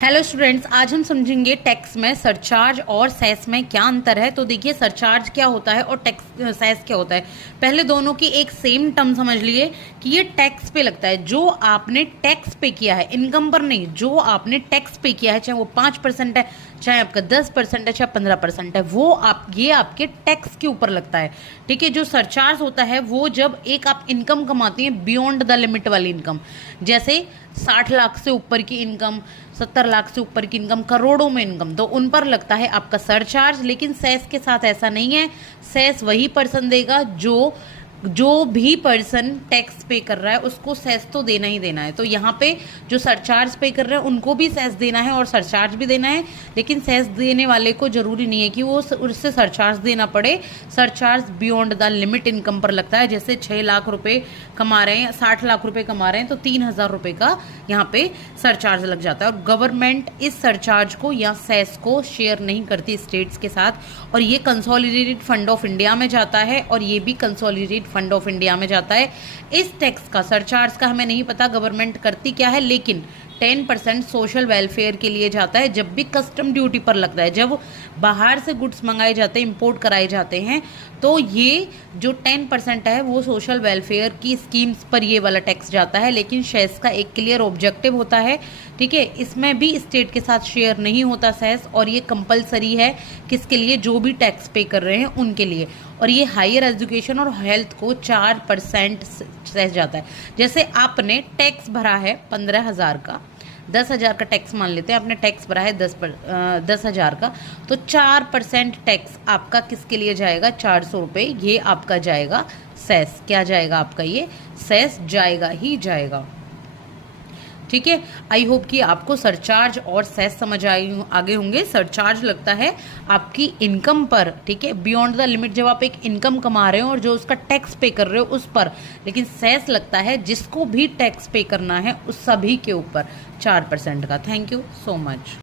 Hello students, आज हम समझेंगे टैक्स में सरचार्ज और सेस में क्या अंतर है। तो देखिए, सरचार्ज क्या होता है और टैक्स सेस क्या होता है। पहले दोनों की एक सेम टर्म समझ लिए कि ये टैक्स पे लगता है। जो आपने टैक्स पे किया है, इनकम पर नहीं, जो आपने टैक्स पे किया है, चाहे वो 5% है, चाहे आपका 10% है, चाहे 15% है, वो ये आपके टैक्स के ऊपर लगता है। ठीक है। जो सरचार्ज होता है वो जब एक आप इनकम कमाती हैं बियॉन्ड द लिमिट वाली इनकम, जैसे 60 लाख से ऊपर की इनकम, 70 लाख से ऊपर की इनकम, करोड़ों में इनकम, तो उन पर लगता है आपका सरचार्ज। लेकिन सेस के साथ ऐसा नहीं है। सेस वही पर्सन देगा जो भी पर्सन टैक्स पे कर रहा है, उसको सेस तो देना ही देना है। तो यहाँ पे जो सरचार्ज पे कर रहे हैं उनको भी सेस देना है और सरचार्ज भी देना है। लेकिन सेस देने वाले को जरूरी नहीं है कि वो उससे सरचार्ज देना पड़े। Surcharge beyond the limit income पर लगता है। जैसे 6 लाख रुपए कमा रहे हैं, 60 लाख रुपए कमा रहे हैं, तो 3,000 रुपए का यहाँ पे सरचार्ज लग जाता है। और गवर्नमेंट इस सरचार्ज को या सेस को शेयर नहीं करती स्टेट्स के साथ, और ये कंसोलिडेटेड फंड ऑफ इंडिया में जाता है और ये भी कंसोलिडेटेड फंड ऑफ इंडिया में जाता है। इस टैक्स का, सरचार्ज का हमें नहीं पता गवर्नमेंट करती क्या है, लेकिन 10% सोशल वेलफेयर के लिए जाता है। जब भी कस्टम ड्यूटी पर लगता है, जब बाहर से गुड्स मंगाए जाते हैं, इंपोर्ट कराए जाते हैं, तो ये जो 10% है वो सोशल वेलफेयर की स्कीम्स पर ये वाला टैक्स जाता है। लेकिन सेस का एक क्लियर ऑब्जेक्टिव होता है। ठीक है। इसमें भी स्टेट के साथ शेयर नहीं होता सेस, और ये कंपलसरी है किसके लिए, जो भी टैक्स पे कर रहे हैं उनके लिए। और ये हायर एजुकेशन और हेल्थ को 4% सेस जाता है। जैसे आपने टैक्स भरा है 15,000 का, 10,000 का टैक्स मान लेते हैं, आपने टैक्स भरा है 10,000 का, तो 4% टैक्स आपका किसके लिए जाएगा, 400 रुपये, ये आपका जाएगा सेस। क्या जाएगा आपका, ये सेस जाएगा ही जाएगा। ठीक है। आई होप कि आपको सरचार्ज और सेस समझ आगे होंगे। सरचार्ज लगता है आपकी इनकम पर, ठीक है, बियॉन्ड द लिमिट, जब आप एक इनकम कमा रहे हो और जो उसका टैक्स पे कर रहे हो उस पर। लेकिन सेस लगता है जिसको भी टैक्स पे करना है उस सभी के ऊपर, 4% का। Thank you so much.